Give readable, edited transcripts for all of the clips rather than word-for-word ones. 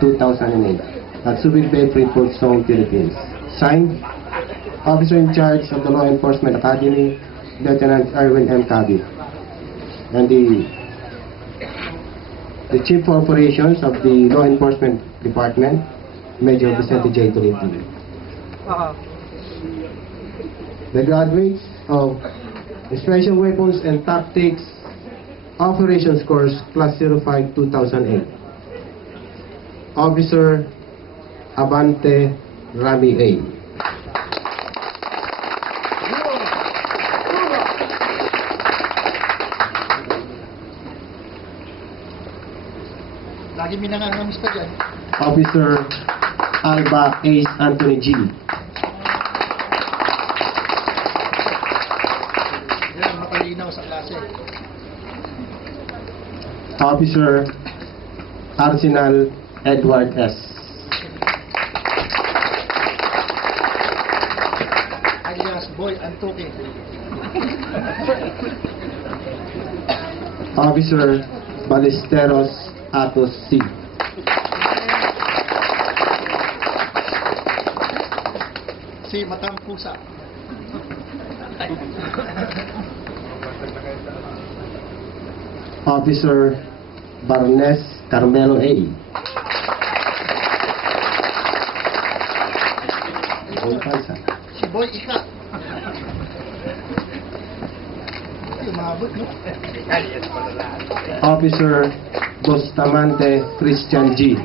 2008 at Subic Bay Freeport Zone, Philippines. Signed, Officer in Charge of the Law Enforcement Academy, Lieutenant Erwin M. Cabit. And the Chief of Operations of the Law Enforcement Department, Major Vicente J. Tolentino. The graduates of the Special Weapons and Tactics Operations Course Class 05 2008. Officer Abante Rami A. Lagi minangangamis pa dyan. Officer Alba Ace Anthony G. Yan, matalinaw sa klase. Officer Arsenal Edward S. Alias Boy Antuque. Officer Ballesteros Atos C. Si Matang Pusa. Officer Barnes Carmelo A. Si Boy Ika. Ay, umabot, no? Officer Bustamante Christian G.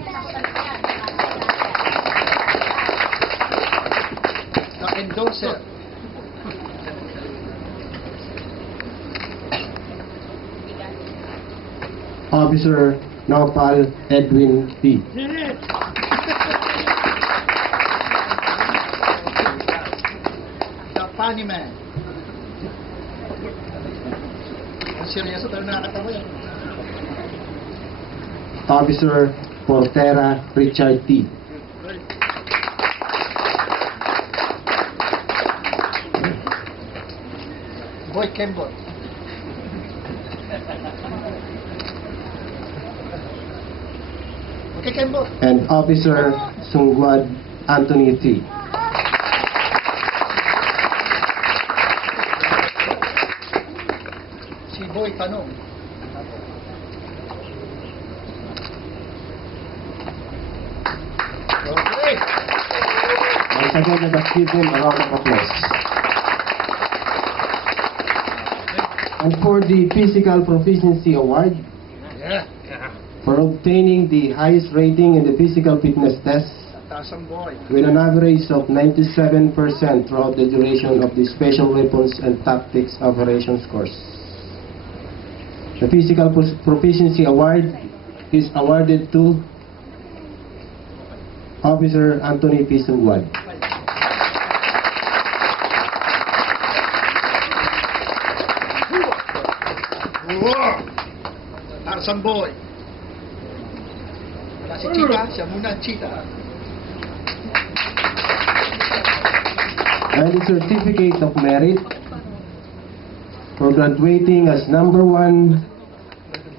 The endorser. Officer Nopal Edwin P. The funny man. Ang seryoso tayo nakakatawa yan. Officer Portera Richard T. Boy Kembot. Okay, Kembot. And Officer Sungwad Anthony T. Si Boy Tanong. Okay. Once again, let us give him a round of applause. And for the Physical Proficiency Award, Yeah. for obtaining the highest rating in the physical fitness test Tasang boy. with an average of 97% throughout the duration of the Special Weapons and Tactics Operations course. The Physical Proficiency Award is awarded to Officer Anthony P. Sungwad. Wow! Tarzan boy. Wala si Chita, siya muna ang Chita. And the Certificate of Merit for graduating as number 1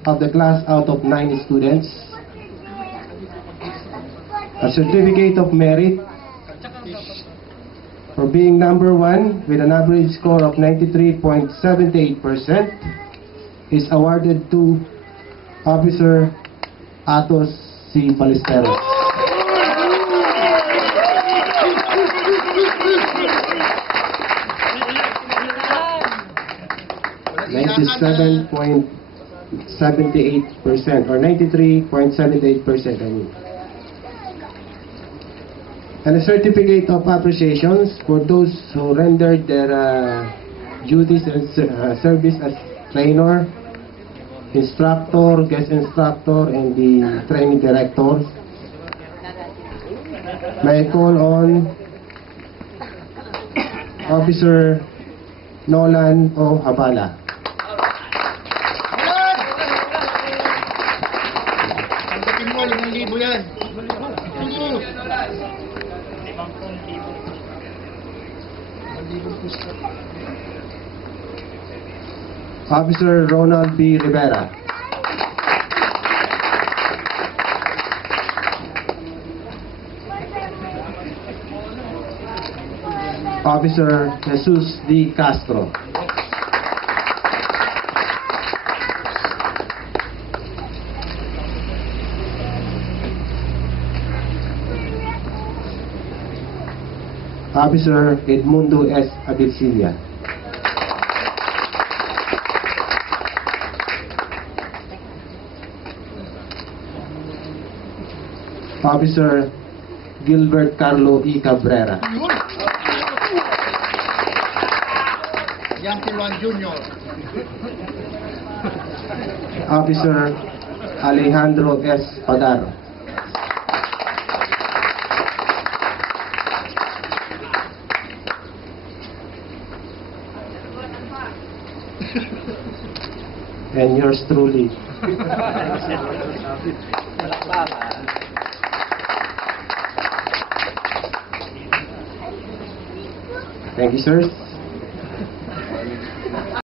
of the class out of 9 students. A Certificate of Merit for being number 1 with an average score of 93.78% is awarded to Officer Atos C. Ballesteros. .78% or 93.78%, I mean. And a certificate of appreciations for those who rendered their duties and service as trainer, instructor, guest instructor, and the training director. May I call on Officer Nolan O. Habala. Tanggapin mo, 5,000 yan. Officer Ronald B. Rivera. Officer Jesus D. Castro. Officer Edmundo S. Abilcilia. Officer Gilbert Carlo E. Cabrera. Yun! Yankee Juan Jr. Officer Alejandro S. Padar. And yours truly. Thank you, sirs.